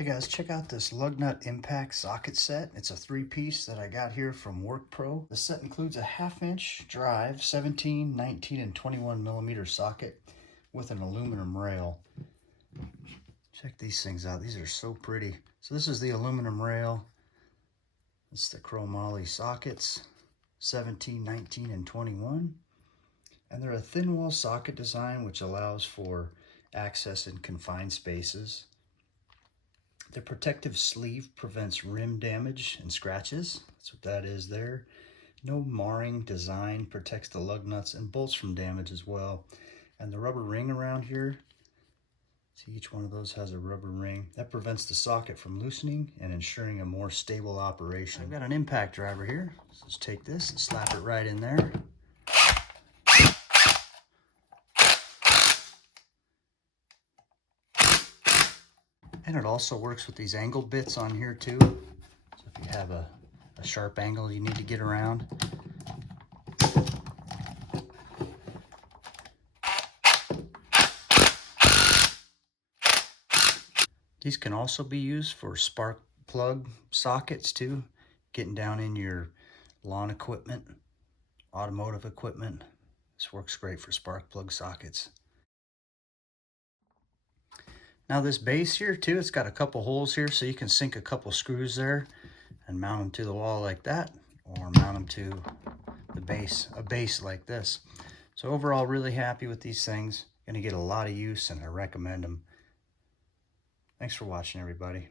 Hey guys, check out this Lug Nut Impact socket set. It's a 3-piece that I got here from WORKPRO. The set includes a 1/2-inch drive, 17, 19, and 21 millimeter socket with an aluminum rail. Check these things out. These are so pretty. So this is the aluminum rail. It's the chromoly sockets, 17, 19, and 21. And they're a thin wall socket design which allows for access in confined spaces. The protective sleeve prevents rim damage and scratches. That's what that is there. No marring design protects the lug nuts and bolts from damage as well. And the rubber ring around here, see each one of those has a rubber ring. That prevents the socket from loosening and ensuring a more stable operation. I've got an impact driver here. So let's take this and slap it right in there. And it also works with these angle bits on here too. So if you have a sharp angle you need to get around. These can also be used for spark plug sockets too, getting down in your lawn equipment, automotive equipment. This works great for spark plug sockets. Now this base here too, it's got a couple holes here so you can sink a couple screws there and mount them to the wall like that, or mount them to the base, a base like this. So overall, really happy with these things. Gonna get a lot of use and I recommend them. Thanks for watching, everybody.